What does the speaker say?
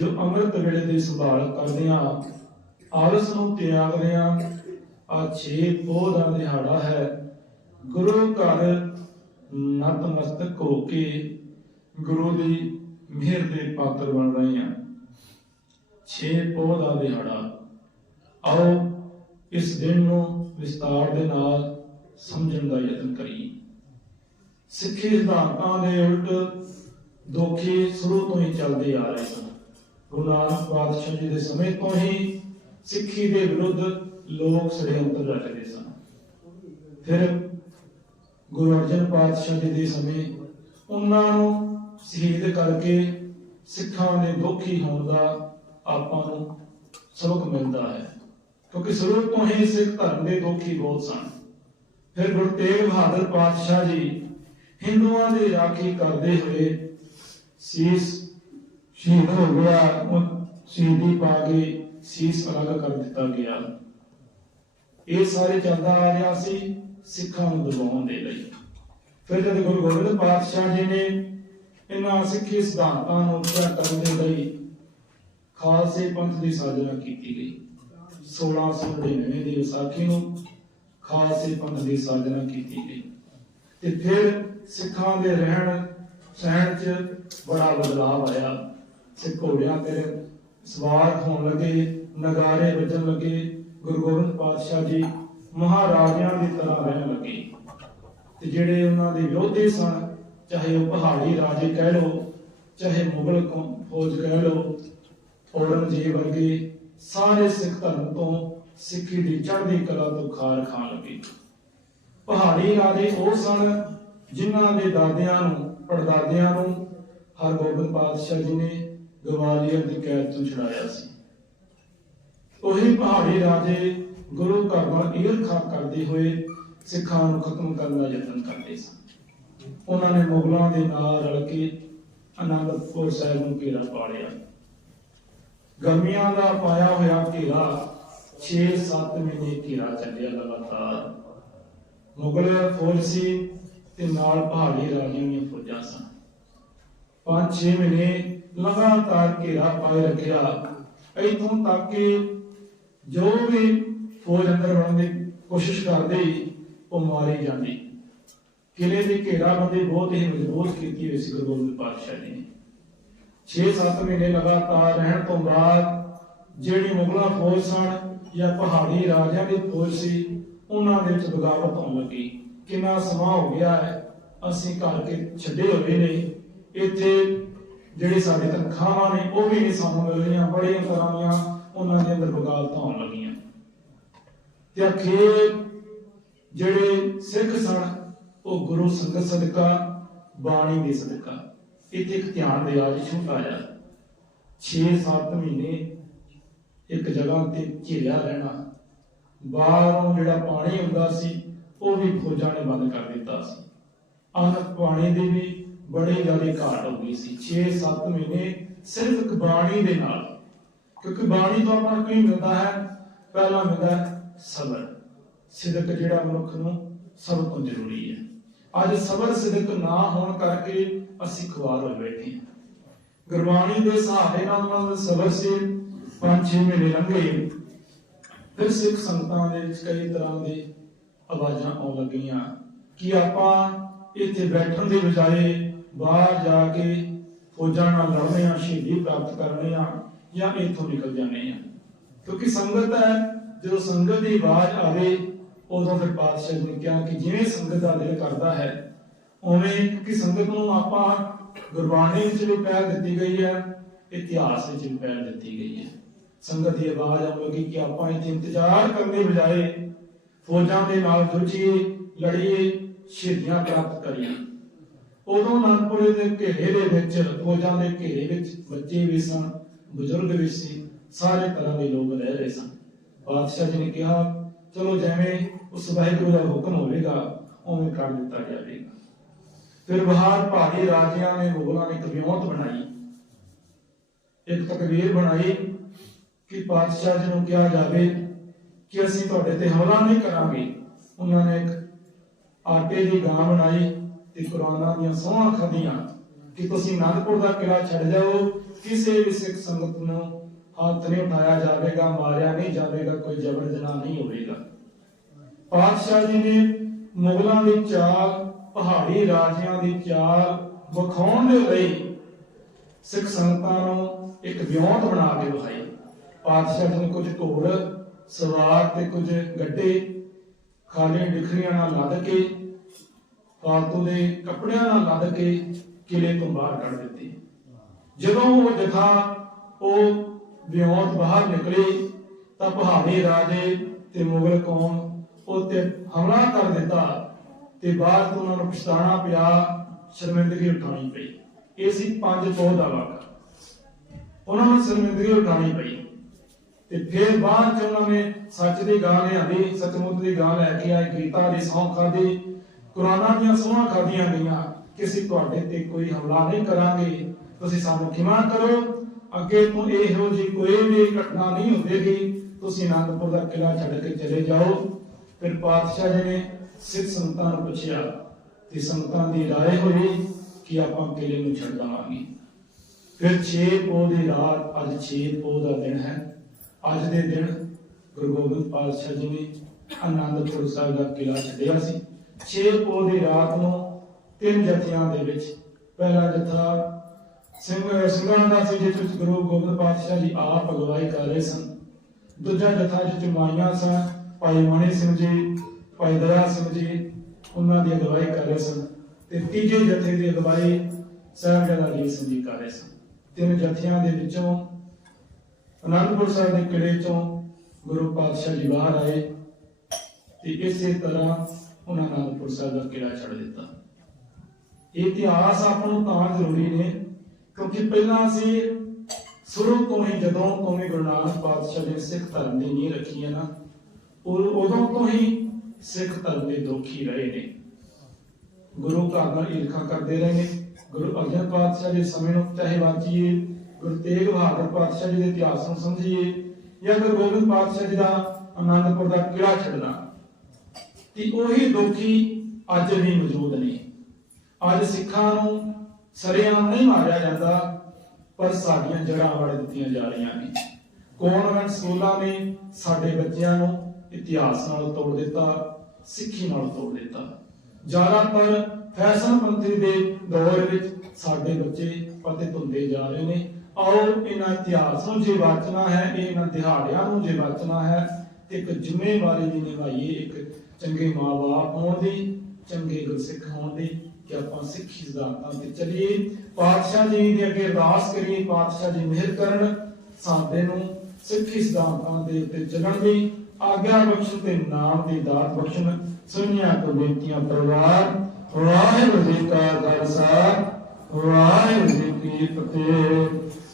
ਜੋ ਅੰਮ੍ਰਿਤ ਵੇਲੇ ਦੀ ਸੰਭਾਲ ਕਰਦਿਆਂ, ਆਲਸ ਨੂੰ ਤਿਆਗਦਿਆਂ, ਆ ਛੇ ਪੋਹ ਦਾ ਦਿਹਾੜਾ ਹੈ। ਗੁਰੂ ਘਰ ਨਤਮਸਤਕ ਹੋ ਕੇ ਗੁਰੂ ਦੀ ਮਿਹਰ ਦੇ ਪਾਤਰ ਬਣ ਰਹੇ ਹਾਂ। ਛੇ ਪੋਹ ਦਾ ਦਿਹਾੜਾ। ਆਓ ਇਸ ਦਿਨ ਨੂੰ ਵਿਸਤਾਰ ਦੇ ਨਾਲ ਸਮਝਣ ਦਾ ਯਤਨ ਕਰੀਏ। ਸਿੱਖੀ ਸਿਧਾਂਤਾਂ ਦੇ ਉਲਟ ਦੋਖੇ ਸ਼ੁਰੂ ਤੋਂ ਹੀ ਚੱਲਦੇ ਆ ਰਹੇ ਸਨ। ਗੁਰੂ ਨਾਨਕ ਪਾਤਸ਼ਾਹ ਜੀ ਦੇ ਸਮੇਂ ਤੋਂ ਹੀ ਸਿੱਖੀ ਦੇ ਵਿਰੁੱਧ ਲੋਕ ષੜਯੰਤਰ ਰਚਦੇ ਸਨ। ਫਿਰ ਗੁਰੂ ਅਰਜਨ ਪਾਤਸ਼ਾਹ ਜੀ ਦੇ ਸਮੇਂ ਉਹਨਾਂ ਨੂੰ ਸ਼ਹੀਦ ਕਰਕੇ ਸਿੱਖਾਂ ਦੇ ਦੁਖੀ ਹੋਣ ਦਾ ਆਪਾਂ ਨੂੰ ਸਬਕ ਮਿਲਦਾ ਹੈ। ਕਿਉਂਕਿ ਸ਼ੁਰੂ ਤੋਂ ਹੀ ਸਿੱਖ ਧਰਮ ਦੇ ਦੁਖੀ ਬਹੁਤ ਸਨ। ਫਿਰ ਗੁਰੂ ਤੇਗ ਬਹਾਦਰ ਪਾਤਸ਼ਾਹ ਜੀ ਹਿੰਦੂਆਂ ਦੀ ਰਾਖੀ ਕਰਦੇ ਹੋਏ ਸੀਸ ਸ਼ਹੀਦ ਹੋ ਗਿਆ, ਉਹ ਸ਼ਹੀਦੀ ਪਾ ਕੇ ਸੀਸ ਅਲੱਗ ਕਰ ਦਿੱਤਾ ਗਿਆ। ਇਹ ਸਾਰੇ ਚੱਲਦਾ ਆ ਰਿਹਾ ਸੀ ਸਿੱਖਾਂ ਨੂੰ ਦਬਾਉਣ ਦੇ ਲਈ। ਫਿਰ ਜਦ ਗੁਰੂ ਗੋਬਿੰਦ ਪਾਤਸ਼ਾਹ ਜੀ ਨੇ ਇਹਨਾਂ ਸਿੱਖੀ ਸਿਧਾਂਤਾਂ ਨੂੰ ਪੂਰਾ ਕਰਨ ਦੇ ਲਈ ਖਾਲਸੇ ਪੰਥ ਦੀ ਸਾਜਨਾ ਕੀਤੀ ਗਈ। 1699 ਦੀ ਵਿਸਾਖੀ ਨੂੰ ਖਾਲਸੇ ਪੰਥ ਦੀ ਸਾਜਨਾ ਕੀਤੀ ਗਈ। ਤੇ ਫਿਰ ਸਿੱਖਾਂ ਦੇ ਰਹਿਣ ਸਹਿਣ 'ਚ ਬੜਾ ਬਦਲਾਅ ਆਇਆ। ਸਿੱਖ ਘੋੜਿਆਂ ਤੇ ਸਵਾਰ ਹੋਣ ਲੱਗੇ, ਨਗਾਰੇ ਵੱਜਣ ਲੱਗੇ, ਗੁਰੂ ਗੋਬਿੰਦ ਪਾਤਸ਼ਾਹ ਜੀ ਮਹਾਰਾਜਿਆਂ ਦੀ ਤਰ੍ਹਾਂ ਰਹਿਣ ਲੱਗੇ। ਤੇ ਜਿਹੜੇ ਉਹਨਾਂ ਦੇ ਵਿਰੋਧੀ ਸਨ, ਚਾਹੇ ਉਹ ਪਹਾੜੀ ਰਾਜੇ ਕਹਿ ਲਓ, ਚਾਹੇ ਮੁਗਲ ਫੌਜ ਕਹਿ ਲਓ, ਔਰੰਗਜ਼ੇਬ ਵਰਗੇ ਸਾਰੇ ਸਿੱਖ ਧਰਮ ਤੋਂ ਸਿੱਖੀ ਦੀ ਚੜ੍ਹਦੀ ਕਲਾ ਤੋਂ ਖਾਰ ਖਾਣ ਲੱਗੇ। ਪਹਾੜੀ ਰਾਜੇ ਉਹ ਸਨ ਜਿਨ੍ਹਾਂ ਦੇ ਦਾਦਿਆਂ ਨੂੰ, ਪੜਦਾਦਿਆਂ ਨੂੰ ਹਰਗੋਬਿੰਦ ਪਾਤਸ਼ਾਹ ਜੀ ਨੇ ਗਵਾਲੀਅਰ ਦੀ ਕੈਦ ਤੋਂ ਛੁਡਾਇਆ ਸੀ। ਉਹੀ ਪਹਾੜੀ ਰਾਜੇ ਗੁਰੂ ਘਰ ਨਾਲ ਈਰਖਾ ਕਰਦੇ ਹੋਏ ਸਿੱਖਾਂ ਨੂੰ ਖਤਮ ਕਰਨ ਦਾ ਯਤਨ ਕਰਦੇ ਸਨ ਉਹਨਾਂ ਨੇ ਮੁਗਲਾਂ ਦੇ ਨਾਲ ਰਲ ਕੇ ਅਨੰਦਪੁਰ ਸਾਹਿਬ ਨੂੰ ਘੇਰਾ ਪਾ ਲਿਆ ਗਰਮੀਆਂ ਦਾ ਪਾਇਆ ਹੋਇਆ ਘੇਰਾ 6-7 ਮਹੀਨੇ ਘੇਰਾ ਚੱਲਿਆ ਲਗਾਤਾਰ। ਮੁਗਲ ਫੌਜ ਸੀ ਤੇ ਨਾਲ ਪਹਾੜੀ ਰਾਜਿਆਂ ਦੀਆਂ ਫੌਜਾਂ ਸਨ। 5-6 ਮਹੀਨੇ ਲਗਾਤਾਰ ਘੇਰਾ ਪਾਏ ਰੱਖਿਆ। ਇਥੋਂ ਤੱਕ ਕਿ ਜੋ ਵੀ ਫੌਜ ਅੰਦਰ ਵੜਨ ਦੀ ਕੋਸ਼ਿਸ਼ ਕਰਦੇ ਉਹ ਮਾਰੀ ਜਾਂਦੀ। ਕਿਲੇ ਦੀ ਘੇਰਾਬੰਦੀ ਬਹੁਤ ਹੀ ਮਜ਼ਬੂਤ ਕੀਤੀ ਹੋਈ ਸੀ ਗੁਰੂ ਪਾਤਸ਼ਾਹ ਨੇ। 6-7 ਮਹੀਨੇ ਲਗਾਤਾਰ ਰਹਿਣ ਤੋਂ ਬਾਅਦ ਜਿਹੜੀ ਮੁਗਲਾਂ ਫੌਜ ਸਨ ਜਾਂ ਪਹਾੜੀ ਰਾਜਿਆਂ ਦੀ ਫੌਜ ਸੀ, ਉਹਨਾਂ ਦੇ ਵਿੱਚ ਬਗਾਵਤ ਹੋਣ ਲੱਗੀ। ਕਿੰਨਾ ਸਮਾਂ ਹੋ ਗਿਆ ਹੈ, ਅਸੀਂ ਘਰ ਕੇ ਛੱਡੇ ਹੋਏ ਨੇ। ਇੱਥੇ ਜਿਹੜੀ ਸਾਡੀ ਤਨਖਾਹਾਂ ਨੇ, ਉਹ ਵੀ ਨਹੀਂ ਸਾਨੂੰ ਮਿਲ ਰਹੀਆਂ, ਬੜੀਆਂ ਤਰ੍ਹਾਂ ਦੀਆਂ ਉਹਨਾਂ ਦੇ ਅੰਦਰ ਬਗਾਵਤਾਂ ਹੋਣ ਲੱਗੀਆਂ। ਤੇ ਅਖੀਰ ਜਿਹੜੇ ਸਿੱਖ ਸਨ, ਉਹ ਗੁਰੂ ਸੰਗਤ ਸਦਕਾ, ਬਾਣੀ ਦੇ ਸਦਕਾ। ਇੱਥੇ ਇੱਕ ਧਿਆਨ ਦੇ ਆਜ ਛੁੱਟ ਆਇਆ 6-7 ਮਹੀਨੇ ਇੱਕ ਜਗ੍ਹਾ ਤੇ ਘਿਰਿਆ ਰਹਿਣਾ। ਬਾਹਰੋਂ ਜਿਹੜਾ ਪਾਣੀ ਹੁੰਦਾ ਸੀ, ਉਹ ਵੀ ਫੌਜਾਂ ਨੇ ਬੰਦ ਕਰ ਦਿੱਤਾ ਸੀ। ਅਨ ਪਾਣੀ ਦੀ ਵੀ ਬੜੇ ਜ਼ਿਆਦਾ ਘਾਟ ਹੋ ਗਈ ਸੀ 6-7 ਮਹੀਨੇ ਸਿਰਫ ਇੱਕ ਦੇ ਨਾਲ। ਕਿਉਂਕਿ ਬਾਣੀ ਤੋਂ ਆਪਾਂ ਕੀ ਮਿਲਦਾ ਹੈ? ਪਹਿਲਾ ਮਿਲਦਾ ਸਬਰ। ਸਿਦਕ ਜਿਹੜਾ ਮਨੁੱਖ ਨੂੰ ਸਭ ਤੋਂ ਜ਼ਰੂਰੀ ਹੈ। ਅੱਜ ਸਬਰ ਸਿਦਕ ਨਾ ਹੋਣ ਕਰਕੇ ਅਸੀਂ ਖੁਆਰ ਹੋਏ ਬੈਠੇ ਹਾਂ। ਗੁਰਬਾਣੀ ਦੇ ਸਹਾਰੇ ਨਾਲ ਉਹਨਾਂ ਦਾ ਸਬਰ ਸੀ, ਪੰਜ ਛੇ ਮਹੀਨੇ ਲੰਘੇ ਫਿਰ ਸਿੱਖ ਸੰਗਤਾਂ ਦੇ ਵਿੱਚ ਕਈ ਤਰ੍ਹਾਂ ਦੇ ਆਵਾਜ਼ਾਂ ਆਉਣ ਲੱਗੀਆਂ ਕਿ ਆਪਾਂ ਇੱਥੇ ਬੈਠਣ ਦੇ ਬਜਾਏ ਬਾਹਰ ਜਾ ਕੇ ਫੌਜਾਂ ਨਾਲ ਲੜਨੇ ਆ, ਸ਼ਹੀਦੀ ਪ੍ਰਾਪਤ ਕਰਨੇ ਆ ਜਾਂ ਇੱਥੋਂ ਨਿਕਲ ਜਾਂਦੇ ਆ। ਕਿਉਂਕਿ ਸੰਗਤ ਹੈ, ਜਦੋਂ ਸੰਗਤ ਦੀ ਆਵਾਜ਼ ਆਵੇ, ਉਦੋਂ ਫਿਰ ਪਾਤਸ਼ਾਹ ਨੇ ਕਿਹਾ ਕਿ ਜਿਵੇਂ ਸੰਗਤ ਦਾ ਦਿਲ ਕਰਦਾ ਹੈ, ਉਵੇਂ ਕਿ ਸੰਗਤ ਨੂੰ ਆਪਾਂ ਗੁਰਬਾਣੀ ਵਿੱਚ ਵੀ ਪਹਿਲ ਦਿੱਤੀ ਗਈ ਹੈ, ਇਤਿਹਾਸ ਵਿੱਚ ਵੀ ਪਹਿਲ ਦਿੱਤੀ ਗਈ ਹੈ। ਸੰਗਤ ਦੀ ਆਵਾਜ਼ ਆਉਣ ਕਿ ਆਪਾਂ ਇੱਥੇ ਇੰਤਜ਼ਾਰ ਕਰਨ ਦੀ ਬਜਾਏ ਫੌਜਾਂ ਦੇ ਨਾਲ ਜੁਝੀਏ, ਲੜੀਏ, ਸ਼ਹੀਦੀਆਂ ਪ੍ਰਾਪਤ ਕਰੀਏ। ਉਦੋਂ ਅਨੰਦਪੁਰ ਦੇ ਘੇਰੇ ਦੇ ਵਿੱਚ ਫੌਜਾਂ ਦੇ ਘੇਰੇ ਵਿੱਚ ਬੱਚੇ ਵੀ ਸਨ, ਬਜ਼ੁਰਗ ਵੀ ਸੀ, ਸਾਰੇ ਤਰ੍ਹਾਂ ਦੇ ਲੋਕ ਰਹਿ ਰਹੇ ਸਨ। ਬਾਦਸ਼ਾਹ ਜੀ ਨੇ ਕਿਹਾ, ਚਲੋ ਜਿਵੇਂ ਉਸ ਵਾਹਿਗੁਰੂ ਦਾ ਹੁਕਮ ਹੋਵੇਗਾ, ਉਵੇਂ ਕਰ ਦਿੱਤਾ ਜਾਵੇਗਾ। ਫਿਰ ਬਾਹਰ ਭਾਰੀ ਰਾਜਿਆਂ ਨੇ ਮੁਗਲਾਂ ਨੇ ਇੱਕ ਬਣਾਈ। ਇੱਕ ਤਕਰੀਰ ਬਣਾਈ ਕਿ ਪਾਤਸ਼ਾਹ ਜੀ ਨੂੰ ਕਿਹਾ ਜਾਵੇ ਕਿ ਅਸੀਂ ਤੁਹਾਡੇ ਤੇ ਹਮਲਾ ਨਹੀਂ ਕਰਾਂਗੇ। ਉਹਨਾਂ ਨੇ ਇੱਕ ਆਟੇ ਦੀ ਗਾਂ ਬਣਾਈ। ਤੇ ਕੁਰਾਨਾਂ ਦੀਆਂ ਸੋਹਾਂ ਖਦੀਆਂ ਕਿ ਤੁਸੀਂ ਅਨੰਦਪੁਰ ਦਾ ਕਿਲਾ ਛੱਡ ਜਾਓ, ਕਿਸੇ ਵੀ ਸਿੱਖ ਸੰਗਤ ਨੂੰ ਹੱਥ ਨਹੀਂ ਉਠਾਇਆ ਜਾਵੇਗਾ, ਮਾਰਿਆ ਨਹੀਂ ਜਾਵੇਗਾ, ਕੋਈ ਜ਼ਬਰ ਜਨਾਹ ਨਹੀਂ ਹੋਵੇਗਾ। ਪਾਤਸ਼ਾਹ ਜੀ ਨੇ ਮੁਗਲਾਂ ਦੀ ਚਾਲ, ਪਹਾੜੀ ਰਾਜਿਆਂ ਦੀ ਚਾਲ ਵਿਖਾਉਣ ਦੇ ਲਈ ਸਿੱਖ ਸੰਗਤਾਂ ਨੂੰ ਇੱਕ ਵਿਉਂਤ ਬਣਾ ਕੇ ਵਿਖਾਈ। ਪਾਤਸ਼ਾਹ ਜੀ ਨੇ ਕੁਝ ਘੋੜ ਸਵਾਰ ਤੇ ਕੁਝ ਗੱਡੇ, ਖਾਲੀ ਡਿਖਰੀਆਂ ਨਾਲ ਲੱਦ ਕੇ ਫਾਲਤੂ ਦੇ ਕੱਪੜਿਆਂ ਨਾਲ ਲੱਦ ਕੇ ਕਿਲੇ ਤੋਂ ਬਾਹਰ ਕੱਢ ਦਿੱਤੇ। ਜਦੋਂ ਉਹ ਜਥਾ ਉਹ ਵਿਉਂਤ ਬਾਹਰ ਨਿਕਲੀ, ਤਾਂ ਪਹਾੜੀ ਰਾਜੇ ਤੇ ਮੁਗਲ ਕੌਮ ਉਹ ਹਮਲਾ ਕਰ ਦਿੱਤਾ ਤੇ ਬਾਅਦ ਤੋਂ ਉਹਨਾਂ ਨੂੰ ਪਛਤਾਣਾ ਪਿਆ, ਸ਼ਰਮਿੰਦਗੀ ਉਠਾਉਣੀ ਪਈ। ਇਹ ਸੀ ਪੰਜ ਪੋਹ ਦਾ ਵਾਕਾ ਉਹਨਾਂ ਨੂੰ ਸ਼ਰਮਿੰਦਗੀ ਉਠਾਉਣੀ ਪਈ। ਤੇ ਫਿਰ ਬਾਅਦ ਚ ਉਹਨਾਂ ਨੇ ਸੱਚ ਦੀ ਗਾਂ ਲਿਆਂਦੀ ਸਤਮੁੱਤ ਦੀ ਗਾਂ ਲੈ ਕੇ ਆਏ, ਗੀਤਾ ਦੀ ਸੌਂ ਖਾਦੀ ਕੁਰਾਨਾਂ ਦੀਆਂ ਸੌਂਹਾਂ ਖਾਦੀਆਂ ਗਈਆਂ ਕਿ ਅਸੀਂ ਤੁਹਾਡੇ ਤੇ ਕੋਈ ਹਮਲਾ ਨਹੀਂ ਕਰਾਂਗੇ ਤੁਸੀਂ ਸਾਨੂੰ ਖਿਮਾ ਕਰੋ ਅੱਗੇ ਤੋਂ ਇਹੋ ਜਿਹੀ ਕੋਈ ਵੀ ਘਟਨਾ ਨਹੀਂ ਹੋਵੇਗੀ ਤੁਸੀਂ ਅਨੰਦਪੁਰ ਦਾ ਕਿਲਾ ਛੱਡ ਕੇ ਚਲੇ ਜਾਓ ਫਿਰ ਪਾਤਸ਼ਾਹ ਜੀ ਨੇ ਸਿੱਖ ਸੰਗਤਾਂ ਨੂੰ ਪੁੱਛਿਆ ਤੇ ਸੰਗਤਾਂ ਦੀ رائے ਹੋਈ ਕਿ ਆਪਾਂ ਕਿਲੇ ਨੂੰ ਛੱਡ ਦਵਾਂਗੇ ਫਿਰ 6 ਪੋਹ ਦੀ ਰਾਤ ਅੱਜ 6 ਪੋਹ ਦਾ ਦਿਨ ਹੈ ਅੱਜ ਦੇ ਦਿਨ ਗੁਰੂ ਗੋਬਿੰਦ ਪਾਤਸ਼ਾਹ ਜੀ ਨੇ ਆਨੰਦਪੁਰ ਸਾਹਿਬ ਦਾ ਕਿਲਾ ਛੱਡਿਆ ਸੀ 6 ਪੋਹ ਦੀ ਰਾਤ ਨੂੰ ਤਿੰਨ ਜਥਿਆਂ ਦੇ ਵਿੱਚ, ਪਹਿਲਾ ਜਥਾ ਸਿੰਘ, ਸਿੰਘਾਂ ਦਾ ਸੀ ਜਿਸ ਵਿੱਚ ਗੁਰੂ ਗੋਬਿੰਦ ਪਾਤਸ਼ਾਹ ਜੀ ਆਪ ਅਗਵਾਈ ਕਰ ਰਹੇ ਸਨ। ਦੂਜਾ ਜਥਾ ਜਿਸ ਵਿੱਚ ਮਾਈਆਂ ਸਨ, ਭਾਈ ਮਣੀ ਸਿੰਘ ਜੀ, ਭਾਈ ਦਇਆ ਸਿੰਘ ਜੀ, ਉਹਨਾਂ ਦੀ ਅਗਵਾਈ ਕਰ ਰਹੇ ਸਨ ਤੇ ਤੀਜੇ ਜਥੇ ਦੀ ਅਗਵਾਈ ਸਾਹਿਬਜ਼ਾਦਾ ਅਜੀਤ ਸਿੰਘ ਜੀ ਕਰ ਰਹੇ ਸਨ। ਤਿੰਨ ਜਥਿਆਂ ਦੇ ਵਿੱਚੋਂ ਅਨੰਦਪੁਰ ਸਾਹਿਬ ਦੇ ਕਿਲੇ ਚੋਂ ਗੁਰੂ ਪਾਤਸ਼ਾਹ ਜੀ ਬਾਹਰ ਆਏ ਤੇ ਇਸੇ ਤਰ੍ਹਾਂ ਉਹਨਾਂ ਅਨੰਦਪੁਰ ਸਾਹਿਬ ਦਾ ਕਿਲਾ ਛੱਡ ਦਿੱਤਾ। ਇਹ ਇਤਿਹਾਸ ਆਪਾਂ ਨੂੰ ਤਾਂ ਜ਼ਰੂਰੀ ਨੇ, ਕਿਉਂਕਿ ਪਹਿਲਾਂ ਅਸੀਂ ਸ਼ੁਰੂ ਤੋਂ ਹੀ, ਜਦੋਂ ਤੋਂ ਵੀ ਗੁਰੂ ਨਾਨਕ ਪਾਤਸ਼ਾਹ ਨੇ ਸਿੱਖ ਧਰਮ ਦੀ ਨੀਂਹ ਰੱਖੀ ਹੈ ਨਾ, ਉਦੋਂ ਤੋਂ ਹੀ ਸਿੱਖ ਧਰਮ ਦੇ ਦੋਖੀ ਰਹੇ ਨੇ। ਗੁਰੂ ਘਰ ਨਾਲ ਈਰਖਾ ਕਰਦੇ ਰਹੇ ਨੇ। ਗੁਰੂ ਅਰਜਨ ਪਾਤਸ਼ਾਹ ਦੇ ਸਮੇਂ ਨੂੰ ਚਾਹੇ ਵਾਚੀਏ, ਗੁਰੂ ਤੇਗ ਬਹਾਦਰ ਪਾਤਸ਼ਾਹ ਜੀ ਦੇ ਇਤਿਹਾਸ ਨੂੰ ਸਮਝੀਏ, ਜਾਂ ਗੁਰੂ ਗੋਬਿੰਦ ਪਾਤਸ਼ਾਹ ਜੀ ਦਾ ਆਨੰਦਪੁਰ ਦਾ ਕਿਲਾ ਛੱਡਣਾ। ਕਿ ਉਹੀ ਦੋਖੀ ਅੱਜ ਵੀ ਮੌਜੂਦ ਨੇ। ਅੱਜ ਸਿੱਖਾਂ ਨੂੰ ਸਰੇਆਮ ਨਹੀਂ ਮਾਰਿਆ ਜਾਂਦਾ, ਪਰ ਸਾਡੀਆਂ ਜੜ੍ਹਾਂ ਵੜ ਦਿੱਤੀਆਂ ਜਾ ਰਹੀਆਂ ਨੇ। ਕੌਨਵੈਂਟ ਸਕੂਲਾਂ ਨੇ ਸਾਡੇ ਬੱਚਿਆਂ ਨੂੰ ਇਤਿਹਾਸ ਨਾਲ ਤੋੜ ਦਿੱਤਾ, ਸਿੱਖੀ ਨਾਲ ਤੋੜ ਦਿੱਤਾ? ਜ਼ਿਆਦਾਤਰ ਫੈਸ਼ਨਪੰਥੀ ਦੇ ਦੌਰ ਵਿੱਚ ਸਾਡੇ ਬੱਚੇ ਪਤੇ ਧੁੰਦੇ ਜਾ ਰਹੇ ਨੇ। ਆਓ, ਇਹਨਾਂ ਇਤਿਹਾਸ ਨੂੰ ਜੇ ਵਾਚਣਾ ਹੈ, ਇਹਨਾਂ ਦਿਹਾੜਿਆਂ ਨੂੰ ਜੇ ਵਾਚਣਾ ਹੈ ਤੇ ਇੱਕ ਜ਼ਿੰਮੇਵਾਰੀ ਵੀ ਨਿਭਾਈਏ, ਇੱਕ ਚੰਗੇ ਮਾਪੇ ਹੋਣ ਦੀ, ਚੰਗੇ ਗੁਰਸਿੱਖ ਹੋਣ ਦੀ ਕਿ ਆਪਾਂ ਸਿੱਖੀ ਸਿਧਾਂਤਾਂ ਤੇ ਚੱਲੀਏ, ਪਾਤਸ਼ਾਹ ਜੀ ਦੇ ਅੱਗੇ ਅਰਦਾਸ ਕਰੀਏ, ਪਾਤਸ਼ਾਹ ਜੀ ਮਿਹਰ ਕਰਨ ਸਾਡੇ ਨੂੰ ਸਿੱਖੀ ਸਿਧਾਂਤਾਂ ਦੇ ਉੱਤੇ ਚੱਲਣ ਦੀ, ਆਗਿਆ ਬਖਸ਼ਣ ਤੇ ਨਾਮ ਦੀ ਦਾਤ ਬਖਸ਼ਣ ਸੁਣੀਆਂ ਕੋ ਬੇਨਤੀਆਂ ਪਰਵਾਰ, ਵਾਹਿਗੁਰੂ ਜੀ ਕਾ ਖਾਲਸਾ, ਵਾਹਿਗੁਰੂ ਜੀ ਕੀ ਫਤਿਹ।